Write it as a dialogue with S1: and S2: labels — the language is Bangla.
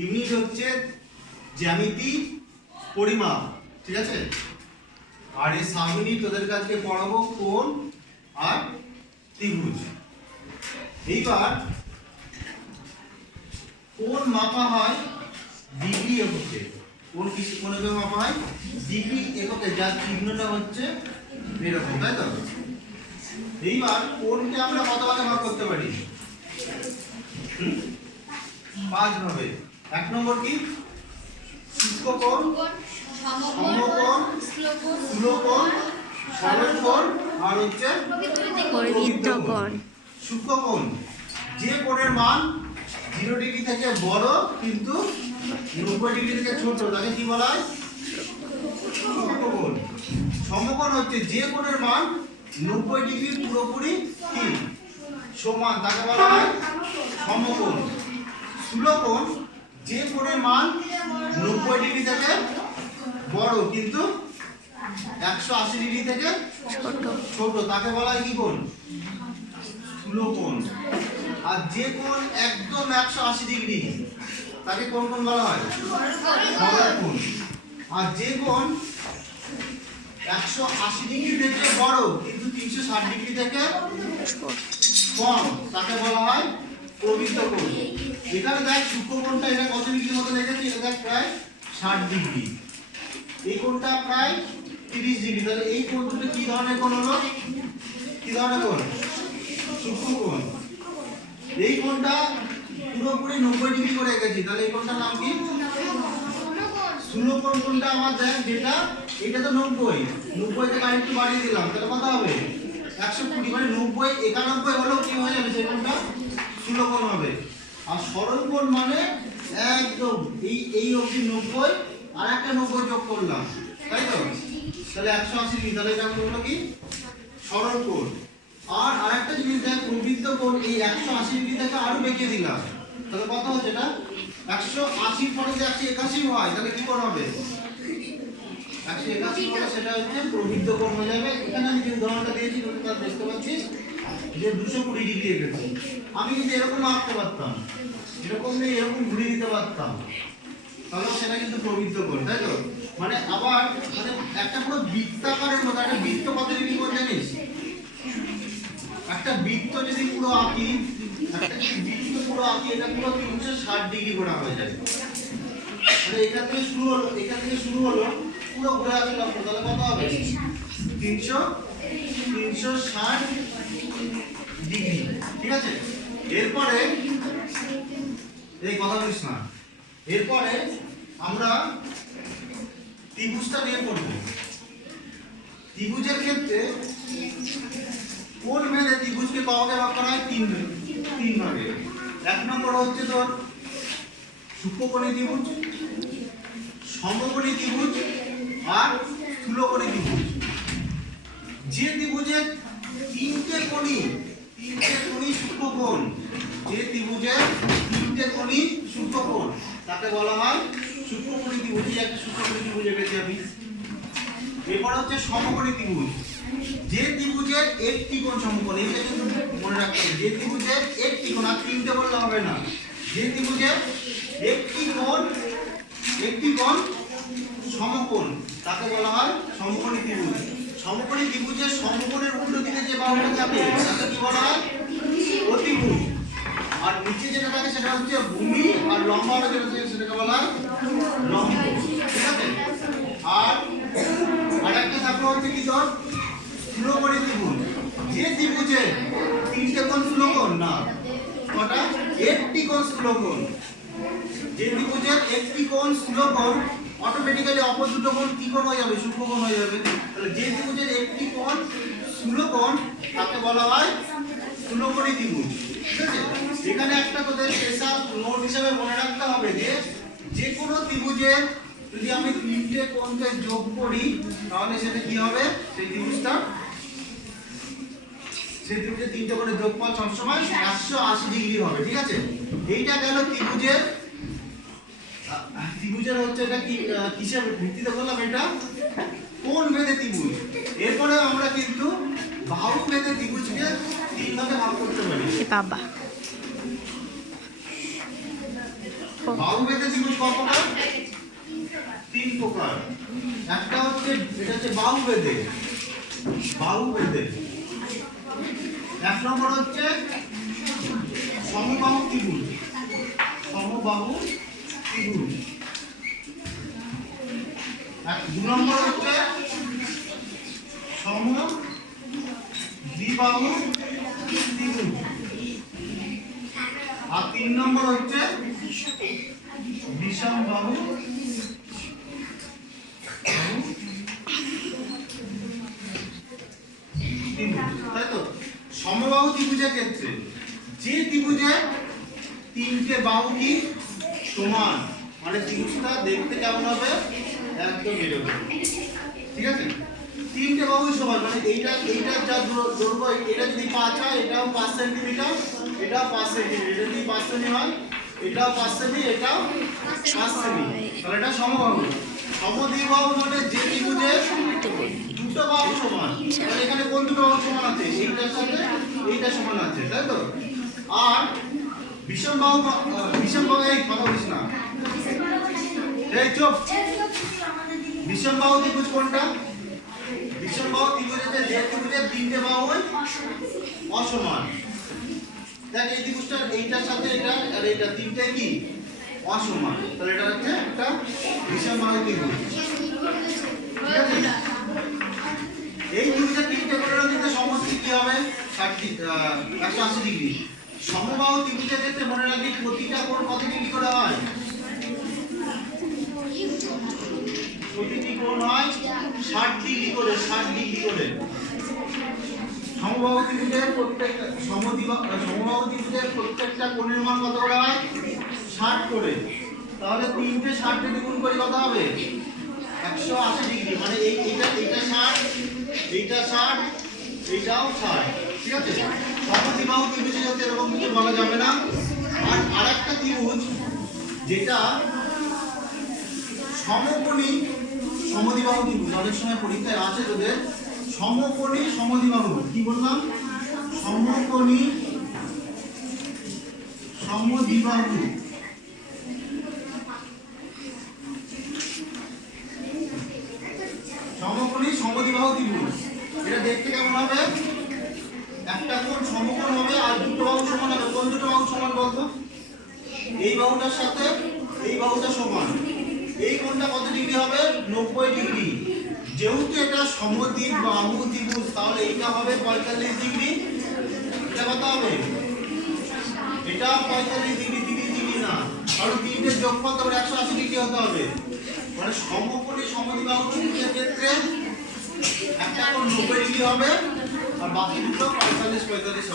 S1: ইউনিট হচ্ছে জ্যামিতি পরিমাপ, ঠিক আছে? আর এই সাব ইউনিট তোদের কাছে পড়াবো কোণ আর ত্রিভুজ। এইবার কোণ মাপা হয় ডিগ্রি এককে? কোন কিছু কোন মাপা হয় ডিগ্রি এককে, যার চিহ্নটা হচ্ছে এরকম, তাই তো? এইবার কোণকে আমরা কত ভাগে ভাগ করতে পারি? পাঁচ ভাবে এক নম্বর কি? সূক্ষ্ম কোণ সমকোণ স্থূলকোণ সরলকোণ আর হচ্ছে
S2: পরিবৃত্তকোণ
S1: সূক্ষ্মকোণ যে কোণের মান জিরো ডিগ্রি থেকে বড় কিন্তু নব্বই ডিগ্রি থেকে ছোট তাকে কি বলা হয়? সূক্ষ্মকোণ সমকোণ হচ্ছে যে কোণের মান নব্বই ডিগ্রি পুরোপুরি কি? সমান তাকে বলা হয় সমকোণ। স্থূলকোণ যে কোণের মান নব্বই ডিগ্রি থেকে বড় কিন্তু একশো আশি ডিগ্রি থেকে
S2: ছোট।
S1: তাকে বলা হয় কি কোণ? স্থূল কোণ। আর যে কোণ একদম একশো আশি ডিগ্রি তাকে কোন কোণ বলা হয়? কোণ। আর যে কোণ একশো আশি ডিগ্রি থেকে বড় কিন্তু তিনশো ষাট ডিগ্রি থেকে কম তাকে বলা হয় প্রবৃত্ত কোণ এখানে দেখ সূক্ষ্ম কোণটা এটা কত ডিগ্রি মতো লেগেছে এটা দেখ প্রায় ষাট ডিগ্রি। এই কোণটা প্রায় তিরিশ ডিগ্রি। তাহলে এই কোণ দুটো কি ধরনের কোণ হলো? কি ধরনের কোণ? সূক্ষ্ম কোণ। এই কোণটা পুরোপুরি নব্বই ডিগ্রি করে গেছি তাহলে এই কোণটার নাম কি? স্থূল কোণ কোণটা আমার দেখ যেটা, এটা তো নব্বই। নব্বই থেকে আরেকটু বাড়িয়ে দিলাম। তাহলে কত হবে? একশো কুড়ি। মানে নব্বই, একানব্বই হলেও কি হয়ে যাবে সেই কোণটা? স্থূল হবে। আর সরল কোণ মানে একদম এই এই অবধি নব্বই, আর একটা নব্বই যোগ করলাম। তাই তো? তাহলে একশো আশি ডিগ্রি তাহলে এটা হলো কি? সরল কোণ আর আরেকটা জিনিস দেখ প্রবৃত্ত কোণ এই একশো আশি ডিগ্রি থেকে আরও বেঁকে দিলাম। তাহলে কত হচ্ছে এটা? একশো আশির পরে যে একশো একাশি হয়, তাহলে কি কোণ হবে? একশো একাশি হলে সেটা হচ্ছে প্রবৃত্ত কোণ হয়ে যাবে। এখানে আমি যে উদাহরণটা দিয়েছি তুমি তার দেখতে পাচ্ছিস। যে দুশো কুড়ি ডিগ্রি এঁকেছি। আমি কিন্তু এরকম আঁকতে পারতাম, এরকম নেই, এরকম ঘুরিয়ে দিতে পারতাম, তাহলে সেটা কিন্তু প্রবৃত্ত কোণ তাই তো? মানে আবার মানে একটা পুরো বৃত্তাকারের মতো, একটা বৃত্ত কত ডিগ্রি কোণ জানিস, একটা বৃত্ত যদি পুরো আঁকি বৃত্ত পুরো আঁকি, এটা পুরো তিনশো ষাট ডিগ্রি ঘোরা হয়ে যায়। মানে এখান থেকে শুরু হলো, এখান থেকে শুরু হলো, পুরো ঘুরে আসলাম তাহলে কত হবে? তিনশো তিনশো ষাট ডিগ্রি। ঠিক আছে? এরপরে এই কথা বলিস না। এরপরে আমরা ত্রিভুজটা নিয়ে পড়ব ত্রিভুজের ক্ষেত্রে কোন মেরে ত্রিভুজকে কভাবে ভাগ করা হয় তিন তিন ভাগে। এক নম্বর হচ্ছে তোর সূক্ষ্মকোণী ত্রিভুজ, সমকোণী ত্রিভুজ আর স্থূলকোণী ত্রিভুজ। যে ত্রিভুজের তিনটে কোণী তিনটে কোণী সূক্ষ্মকোণ যে ত্রিভুজের তিনটে কোণী সূক্ষ্মকোণ তাকে বলা হয় সূক্ষ্মকোণী ত্রিভুজ একটা সূক্ষ্মকোণী ত্রিভুজ এঁকেছি আমি এরপর হচ্ছে সমকোণী ত্রিভুজ। যে ত্রিভুজের একটি কোণ সমকোণ এইটা মনে রাখতে যে ত্রিভুজের একটি কোণ তিনটে বললে হবে না। যে ত্রিভুজের একটি কোণ একটি কোণ সমকোণ, তাকে বলা হয় সমকোণী ত্রিভুজ। সমকোণী ত্রিভুজের সমকোণের উল্টো দিকে যে বাহুটা থাকে তাকে কি বলা হয়? অতিভুজ। আর নিচে যেটা থাকে সেটা হচ্ছে ভূমি, আর লম্বা যেটা থাকে সেটাকে বলা হয় লম্ব ঠিক আছে? আর আরেকটা থাকল হচ্ছে কি তোর? স্থূলকোণী ত্রিভুজ। যে ত্রিভুজে তিনটে কোণ স্থূলকোণ? না, কটা? একটি কোণ স্থূলকোণ। যে ত্রিভুজের একটি কোণ স্থূলকোণ অটোমেটিক্যালি অপর দুটো কোণ কি কোণ হয়ে যাবে সূক্ষ্মকোণ হয়ে যাবে। তাহলে যে ত্রিভুজের একটি কোণ স্থূলকোণ তাকে বলা হয় স্থূলকোণী ত্রিভুজ ঠিক আছে? এখানে একটা তোদের স্পেশাল নোট হিসেবে মনে রাখতে হবে যে যে কোনো ত্রিভুজের যদি আমি তিনটে কোণকে যোগ করি, তাহলে সেটা কি হবে? সেই ত্রিভুজটা সেই ত্রিভুজের তিনটে করে যোগফল সবসময় একশো আশি ডিগ্রি হবে, ঠিক আছে? এইটা গেল ত্রিভুজের ত্রিভুজের হচ্ছে এটা কি কিসের ভিত্তিতে বললাম এটা? কোন ভেদে ত্রিভুজ? এরপরে আমরা কিন্তু বাহু ভেদে ত্রিভুজকে তিন ভাগে ভাগ করতে পারি।
S2: বাবা।
S1: বাহু বেঁধে ত্রিভুজ ক প্রকার? তিন প্রকার। একটা হচ্ছে এটা হচ্ছে বাহু বেঁধে বাহু বেঁধে এক নম্বর হচ্ছে সমবাহু ত্রিভুজ। সমবাহু দু নম্বর হচ্ছে সম দ্বিবাহু ত্রিভুজ আর তিন নম্বর হচ্ছে বিষম বাহু তাই তো? সমবাহু ত্রিভুজের ক্ষেত্রে যে ত্রিভুজে তিনটে বাহু কি সমান। মানে ত্রিভুজটা দেখতে কেমন হবে? একদম এরকম। ঠিক আছে? তিনটে বাহু সমান। মানে এইটা এইটা যা দূর- দৈর্ঘ্য এটা যদি পাঁচ হয়, এটাও পাঁচ সেন্টিমিটার, এটাও পাঁচ সেন্টিমিটার। এটা যদি পাঁচ সেমি হয়, এটাও পাঁচ সেমি, এটাও পাঁচ সেমি। তাহলে এটা সমবাহু। সমদ্বিবাহু মানে যে ত্রিভুজে দুটো বাহু সমান। তাহলে এখানে কোন দুটো বাহু সমান আছে? এইটার সাথে, এইটা সমান আছে, তাই তো? আর বিষম বাহু আহ, বিষম এই কথা না। এই চুপ। বাহু ত্রিভুজ কোনটা? বিষম বাহু ত্রিভুজের যে ত্রিভুজের তিনটে বাহুই অসমান। দেখ এই ত্রিভুজটা এইটার সাথে এটা আর এটা তিনটে কি? অসমান। তাহলে এটা হচ্ছে একটা বিষম বাহু ত্রিভুজ? এই ত্রিভুজের তিনটে কোণের মধ্যে সমষ্টি কি হবে? ষাট একশো আশি ডিগ্রি। সমবাহু ত্রিভুজের ক্ষেত্রে মনে রাখবি প্রতিটা কোণ কত ডিগ্রি করে হয়? প্রতিটি কোণ হয় ষাট ডিগ্রি করে? ষাট ডিগ্রি করে? সমবাহু ত্রিভুজের প্রত্যেকটা সমবাহু ত্রিভুজের প্রত্যেকটা কোণের মান কত করে হয়? ষাট করে। তাহলে তিনটে ষাট যদি গুণ করি কত হবে? একশো আশি ডিগ্রি। মানে এই, এইটা এইটা ষাট এইটা ষাট, এইটাও ষাট। ঠিক আছে? ত্রিভুজে যাতে এরকম কিছু বলা যাবে না। আর আরেকটা ত্রিভুজ, যেটা সমকোণী সমদিবাহু ত্রিভুজ, অনেক সময় পরীক্ষায় আছে তোদের। সমকোণী সমদিবাহু কি বললাম? সমকোণী সমদ্বিবাহু সমকোণী সমদ্বিবাহু ত্রিভুজ এটা দেখতে কেমন হবে একটা কোণ সমকোণ হবে, আর দুটো বাহু সমান হবে। কোন দুটো বাহু সমান বলতো? এই বাহুটার সাথে এই বাহুটা সমান। এই কোণটা কত ডিগ্রি হবে? নব্বই ডিগ্রি। যেহেতু এটা সমদ্বিপ বাহু ত্রিভুজ তাহলে এইটা হবে পঁয়তাল্লিশ ডিগ্রি। এটা কত হবে? এটা পঁয়তাল্লিশ ডিগ্রি, তিরিশ ডিগ্রি না। কারণ তিনটে যোগফল তো একশো আশি ডিগ্রি হতে হবে। মানে সমকোণী সমদ্বিবাহু ত্রিভুজের ক্ষেত্রে একটা কোণ নব্বই ডিগ্রি হবে। მაღლი და ყაზანის მედალისა